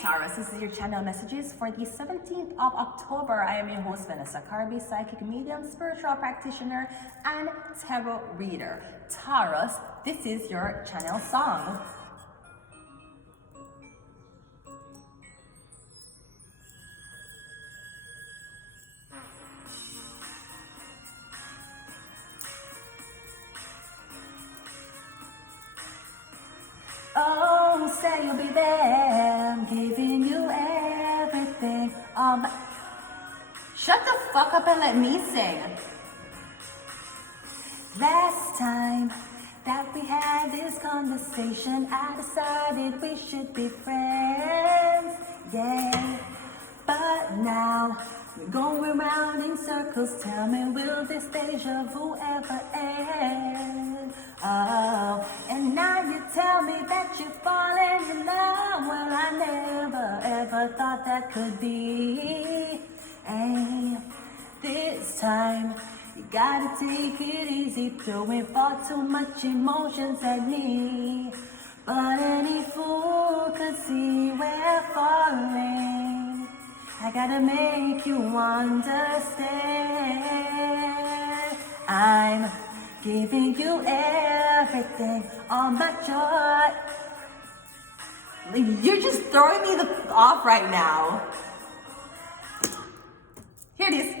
Taurus, this is your channel messages for the 17th of October. I am your host, Vanessa Carby, psychic medium, spiritual practitioner, and tarot reader. Taurus, this is your channel song. Oh, say you'll be there, I'm giving you everything. Shut the fuck up and let me sing. Last time that we had this conversation, I decided we should be friends, yeah. But now we're going round in circles. Tell me, will this deja vu ever end? Oh, and now you tell me that you're falling in love. Well, I never ever thought that could be. And this time you gotta take it easy, throwing far too much emotions at me. But any fool could see we're falling. I gotta make you understand. I'm giving you everything, all my joy. You're just throwing me off right now. Here it is.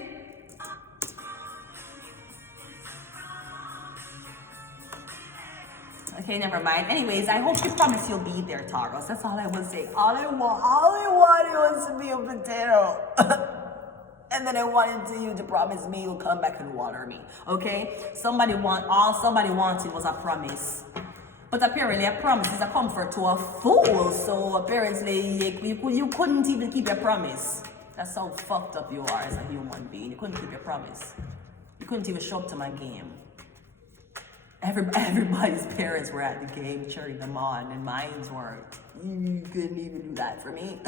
Okay, never mind. Anyways, I hope you promise you'll be there, Taurus. That's all I will say. All I wanted was to be a potato. And then I wanted you to promise me you'll come back and water me. Okay? All somebody wanted was a promise. But apparently a promise is a comfort to a fool. So apparently you couldn't even keep your promise. That's how fucked up you are as a human being. You couldn't keep your promise. You couldn't even show up to my game. Everybody's parents were at the game cheering them on, and mine weren't. You couldn't even do that for me.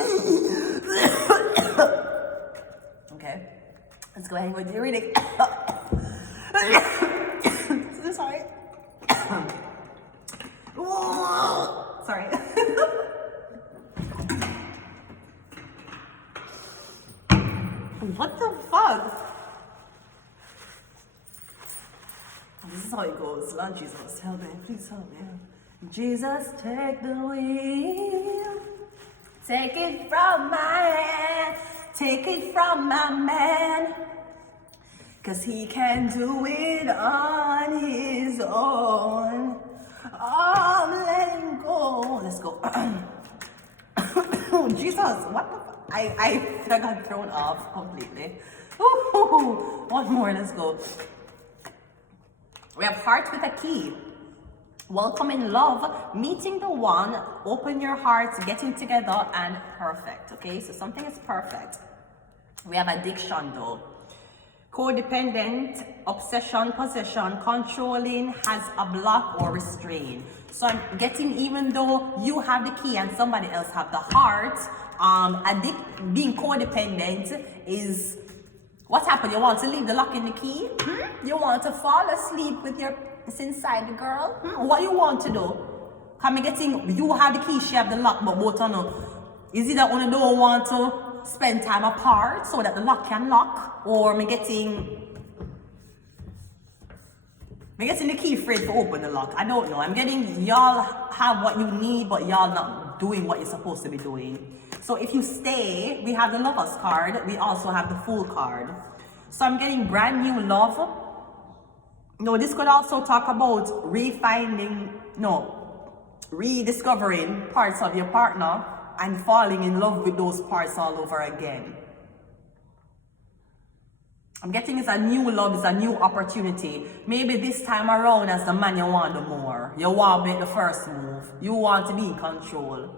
Okay, let's go ahead with the reading. Sorry. Sorry. What the fuck? This is how it goes. Lord Jesus, help me. Please help me. Jesus, take the wheel. Take it from my hand. Take it from my man. 'Cause he can do it on his own. Oh, I'm letting go. Let's go. Jesus, what the fuck? I got thrown off completely. Ooh, one more, let's go. We have heart with a key. Welcome in love, meeting the one, open your hearts, getting together, and perfect. Okay, so something is perfect. We have addiction though. Codependent, obsession, possession, controlling, has a block or restraint. So I'm getting, even though you have the key and somebody else have the heart, being codependent is what happened. You want to leave the lock in the key? You want to fall asleep with your inside the girl? What you want to do? Come getting, you have the key, she have the lock, but both of them. Is it that one don't want to spend time apart so that the lock can lock? Or me getting the key afraid to open the lock? I don't know. I'm getting y'all have what you need, but y'all not doing what you're supposed to be doing. So if you stay, we have the Lovers card. We also have the Fool card. So I'm getting brand new love. No, this could also talk about rediscovering parts of your partner and falling in love with those parts all over again. I'm getting it's a new love, it's a new opportunity. Maybe this time around as the man you want the more. You want to make the first move. You want to be in control.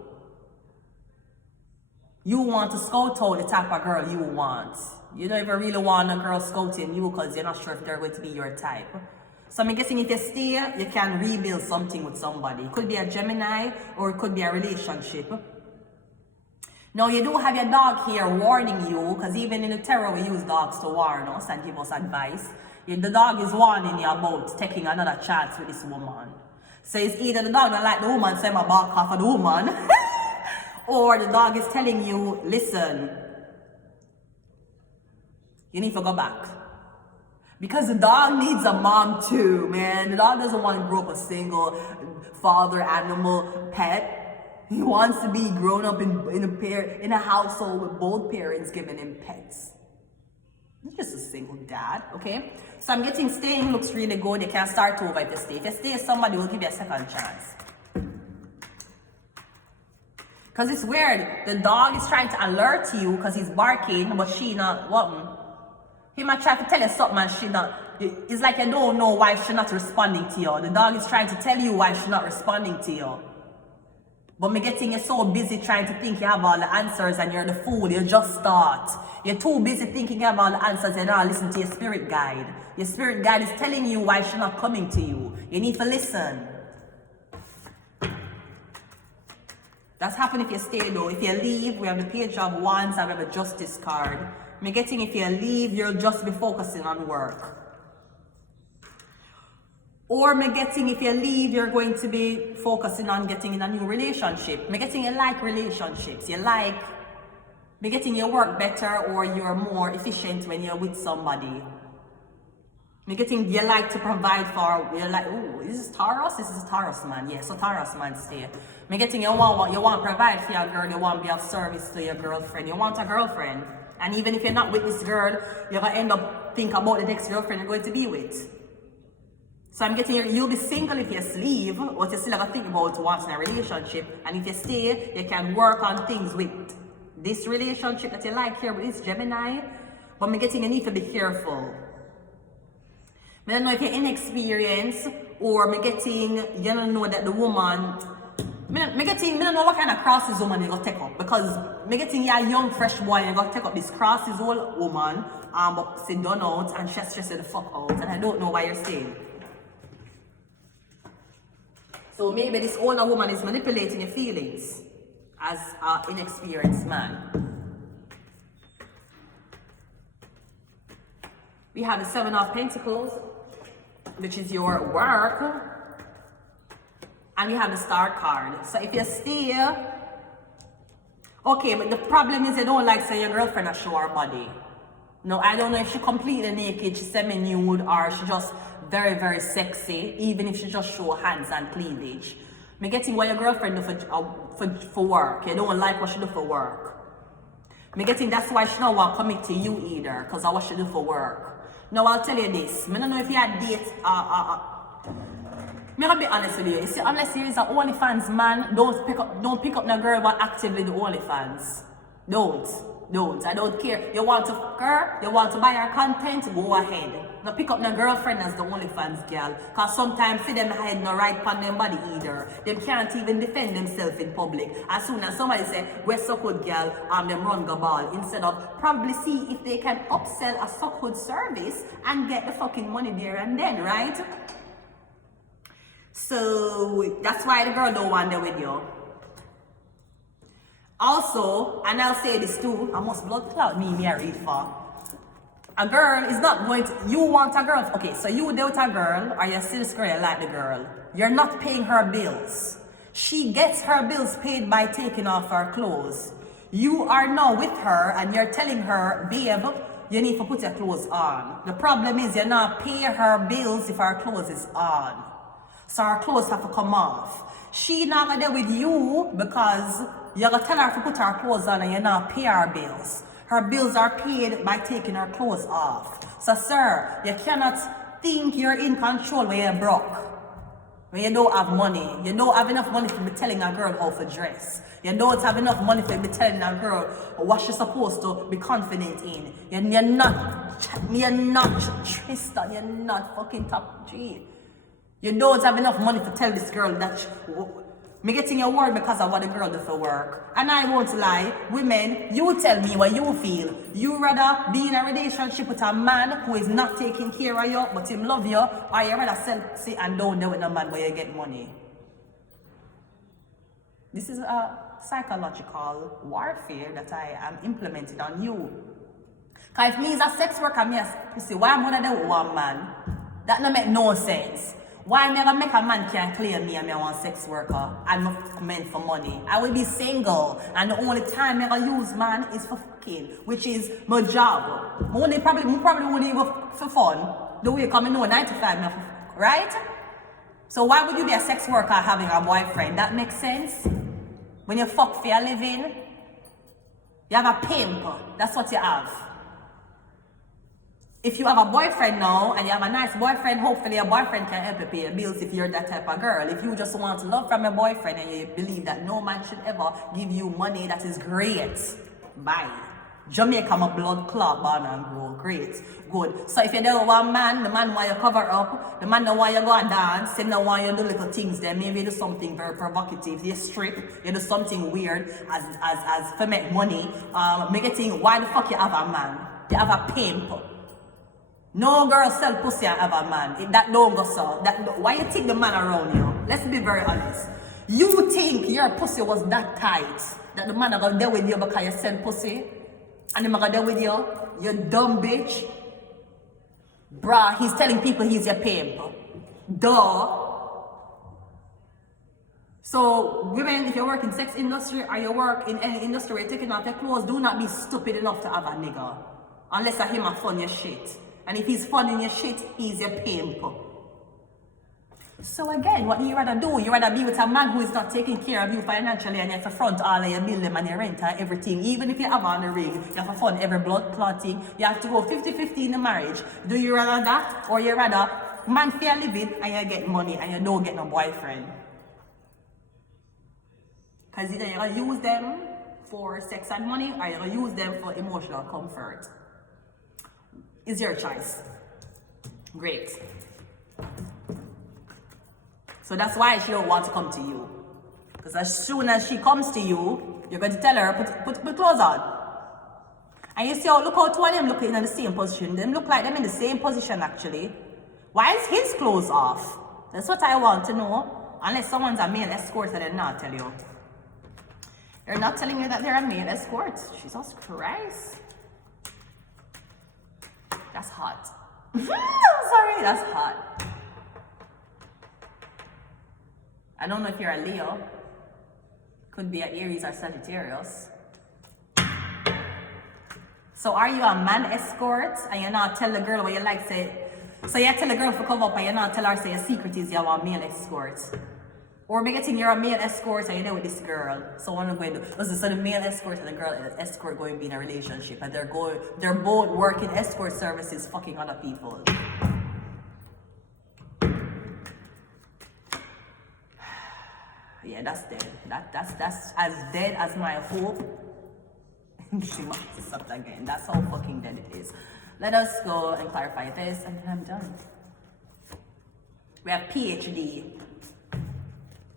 You want to scout out the type of girl you want. You don't even really want a girl scouting you because you're not sure if they're going to be your type. So I'm guessing if you stay, you can rebuild something with somebody. It could be a Gemini or it could be a relationship. Now you do have your dog here warning you, because even in the tarot we use dogs to warn us and give us advice. The dog is warning you about taking another chance with this woman. So it's either the dog don't like the woman, so I'm a back off of the woman, Or the dog is telling you, listen, you need to go back. Because the dog needs a mom too, man. The dog doesn't want to grow up a single father animal pet. He wants to be grown up in a household with both parents giving him pets. He's just a single dad, okay? So I'm getting staying looks really good. You can start over if you stay. If you stay, somebody will give you a second chance. Because it's weird. The dog is trying to alert you because he's barking, but she not what? He might try to tell you something and she not. It's like you don't know why she's not responding to you. The dog is trying to tell you why she's not responding to you. But me getting you so busy trying to think you have all the answers and you're the fool. You just start. You're too busy thinking you have all the answers and now listen to your spirit guide. Your spirit guide is telling you why she's not coming to you. You need to listen. That's happening if you stay though. If you leave, we have the Page of Wands and we have a Justice card. Me getting if you leave, you'll just be focusing on work. Or me getting if you leave, you're going to be focusing on getting in a new relationship. Me getting you like relationships. Me getting you work better or you're more efficient when you're with somebody. Me getting you like to provide for, you're like, oh, is this Taurus? This is a Taurus man. Yeah, so Taurus man stay. Me getting you want to provide for your girl, you want to be of service to your girlfriend. You want a girlfriend. And even if you're not with this girl, you're going to end up thinking about the next girlfriend you're going to be with. So I'm getting you'll be single if you leave, but you still have to think about wanting a relationship. And if you stay, you can work on things with this relationship that you like here with this Gemini. But I'm getting you need to be careful. I don't know if you're inexperienced or me getting, you don't know that the woman, me don't know what kind of crosses woman you're going to take up. Because me getting you're a young, fresh boy, you're going to take up this crosses old woman, but sit down out and she's stressed the fuck out. And I don't know why you're staying. So maybe this older woman is manipulating your feelings as an inexperienced man. We have the Seven of Pentacles, which is your work. And we have the Star card. So if you stay, okay, but the problem is you don't like say your girlfriend to show her body. No, I don't know if she completely naked, she's semi-nude, or she just very, very sexy, even if she just show hands and cleavage. Me getting what your girlfriend do for work. You don't like what she do for work. Me getting that's why she don't want to commit to you either, because of what she do for work. Now I'll tell you this. I don't know if you had dates. Me gonna be honest with you. You see, unless you is an OnlyFans man, don't pick up no girl but actively do OnlyFans. Don't. I don't care. You want to fuck her, you want to buy her content, go ahead. Now pick up no girlfriend as the OnlyFans girl. Cause sometimes for them head no right on them body either. Them can't even defend themselves in public. As soon as somebody say, we're so good girl, them run the ball. Instead of probably see if they can upsell a so good service and get the fucking money there and then, right? So that's why the girl don't want them with you. Also, and I'll say this too, I must blood cloud me I read for. A girl is not going to, you want a girl, okay, so you deal with a girl, or you see this girl, you like the girl. You're not paying her bills. She gets her bills paid by taking off her clothes. You are now with her, and you're telling her, babe, you need to put your clothes on. The problem is you're not paying her bills if her clothes is on. So her clothes have to come off. She not gonna deal with you because you're gonna tell her to put her clothes on and you're not pay her bills. Her bills are paid by taking her clothes off. So sir, you cannot think you're in control when you're broke. When you don't have money. You don't have enough money to be telling a girl how to dress. You don't have enough money to be telling a girl what she's supposed to be confident in. You're not Tristan, you're not fucking top G. You don't have enough money to tell this girl that me getting your word because of what the girl do for work. And I won't lie, women, you tell me what you feel. You rather be in a relationship with a man who is not taking care of you, but him love you, or you rather sit and don't deal with a man where you get money. This is a psychological warfare that I am implementing on you. Because if me is a sex worker, me a pussy, why am I gonna do with one man? That don't make no sense. Why me gonna make a man can't claim me and me want sex worker and me meant for money? I will be single and the only time me gonna use man is for fucking, which is my job. Me probably won't even for fun. The way come in 9 to 5 me for, right? So why would you be a sex worker having a boyfriend? That makes sense? When you fuck for a living, you have a pimp. That's what you have. If you have a boyfriend now and you have a nice boyfriend, hopefully your boyfriend can help you pay your bills if you're that type of girl. If you just want love from your boyfriend and you believe that no man should ever give you money, that is great. Bye. Jamaica, my blood clot, born and grow. Great. Good. So if you don't want man, the man want you cover up, the man don't want you go and dance, he don't want you do little things there. Maybe you do something very provocative. You strip, you do something weird as for make money. Make you think, why the fuck you have a man? You have a pimp. No girl sell pussy and have a man. If that don't go so. Why you think the man around you? Let's be very honest. You think your pussy was that tight that the man are gonna deal with you because you sell pussy? And him gonna deal with you? You dumb bitch. Bruh, he's telling people he's your pimp. Duh. So, women, if you work in sex industry or you work in any industry where you're taking off your clothes, do not be stupid enough to have a nigga. Unless I him a fun your shit. And if he's funding your shit, he's your pimp. So again, what do you rather do? You rather be with a man who is not taking care of you financially and you have to front all of your bill and your rent and everything. Even if you have on a ring, you have to fund every blood clotting. You have to go 50-50 in the marriage. Do you rather that? Or you rather man for a living and you get money and you don't get no boyfriend? Because either you're going to use them for sex and money or you're going to use them for emotional comfort. It's your choice. Great. So that's why she don't want to come to you. Because as soon as she comes to you, you're going to tell her, put clothes on. And you see, look how two of them look in the same position. Them look like them in the same position actually. Why is his clothes off? That's what I want to know. Unless someone's a male escort and they're not tell you. They're not telling you that they're a male escort. Jesus Christ. That's hot. Sorry, that's hot. I don't know if you're a Leo. Could be an Aries or Sagittarius. So are you a man escort and you not tell the girl what you like say? So you tell the girl to come up and you not tell her say your secret is you are a male escort. Or maybe you think you're a male escort and you're there with this girl. So what I'm going to do, so the male escort and the girl escort going to be in a relationship and they're both working escort services fucking other people. Yeah, that's dead. That's as dead as my hope. She must have something again. That's how fucking dead it is. Let us go and clarify this and then I'm done. We have PhD.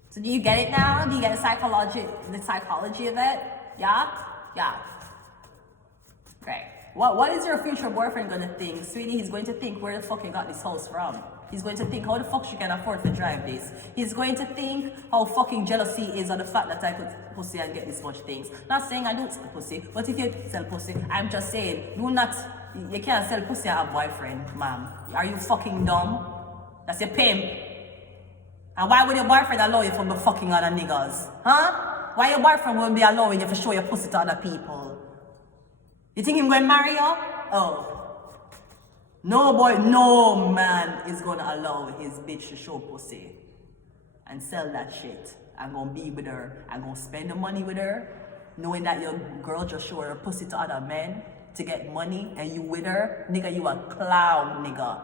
So do you get it now? Do you get the psychology of it? Yeah? Yeah. Great. What is your future boyfriend gonna think? Sweetie, he's going to think where the fuck you got this house from. He's going to think how the fuck she can afford to drive this. He's going to think how fucking jealousy is on the fact that I could pussy and get this much things. Not saying I don't sell pussy, but if you sell pussy, I'm just saying, you can't sell pussy and have a boyfriend, ma'am. Are you fucking dumb? That's your pimp. And why would your boyfriend allow you from the fucking other niggas? Huh? Why your boyfriend won't be allowing you to show your pussy to other people? You think he's going to marry you? Oh. No boy, no man is going to allow his bitch to show pussy. And sell that shit. And go be with her. And go spend the money with her. Knowing that your girl just show her pussy to other men. To get money. And you with her. Nigga, you a clown, nigga.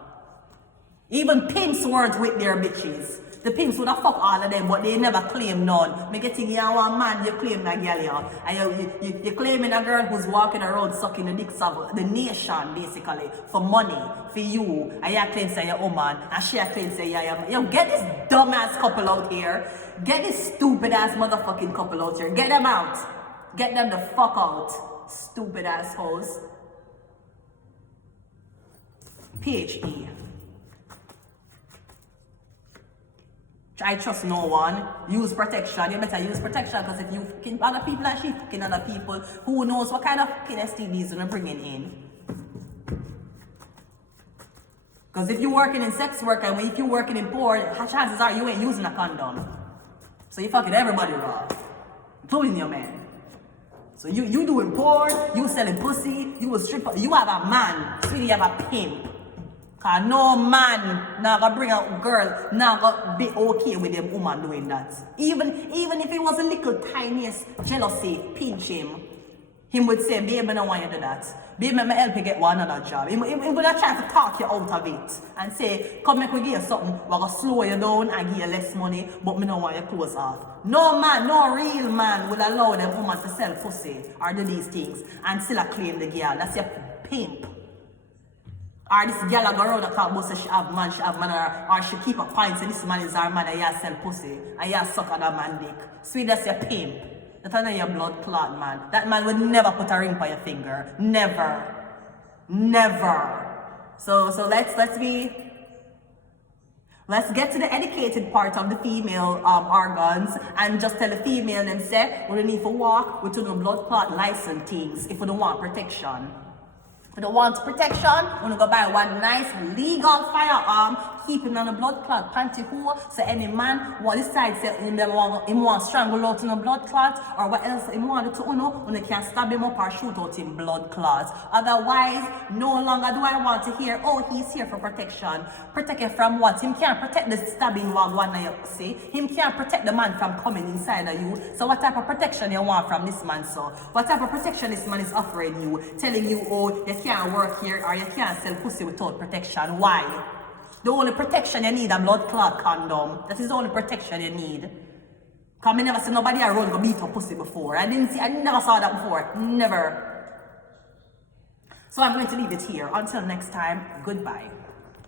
Even pimps weren't with their bitches. The pimps would have fuck all of them, but they never claim none. Make you think you are one man, you claim that girl, yeah. And you claiming a girl who's walking around sucking the dicks of the nation, basically, for money, for you. And you claim say you're a woman, and she claim say you're yo, get this dumbass couple out here. Get this stupid ass motherfucking couple out here. Get them out. Get them the fuck out. Stupid assholes. PhD. I trust no one. Use protection. You better use protection because if you fucking other people and she fucking other people, who knows what kind of fucking STDs you're bringing in. Because if you're working in sex work and if you're working in porn, chances are you ain't using a condom. So you fucking everybody raw, including your man. So you doing porn, you selling pussy, you a stripper, you have a man, sweetie, you have a pimp. Cause no man now gonna bring a girl, now gonna be okay with them woman doing that. Even if it was a little tiniest jealousy, pinch him would say, babe, I don't want you to do that. Babe, let me help you get one another job. He would have tried to talk you out of it and say, come make we give you something, we're gonna slow you down and give you less money, but me don't want your clothes off. No man, no real man would allow them woman to sell pussy or do these things and still claim the girl. That's your pimp. Or this girl go around and talk about say she have man, or she keep a pint say this man is her man and you sell pussy and you suck on that man dick. Sweet, that's your pimp. That's not your blood clot, man. That man would never put a ring on your finger. Never. Never. So let's get to the educated part of the female organs and just tell the female them say we don't need to walk with no blood clot license things if we don't want protection. If we don't want protection, we're gonna go buy one nice legal firearm, keep it on the blood clot panty hole, so any man who decides that he want to strangle out in a blood clot or what else he want to when they can stab him up or shoot out in blood clots. Otherwise, no longer do I want to hear, oh, he's here for protection. Protect it from what? Him can't protect the stabbing one you see. Him can't protect the man from coming inside of you. So what type of protection you want from this man, so? What type of protection this man is offering you? Telling you, oh, you can't work here or you can't sell pussy without protection. Why? The only protection you need a blood clot condom. That is the only protection you need. Because I never seen nobody around go beat up pussy before. I never saw that before. Never. So I'm going to leave it here. Until next time, goodbye.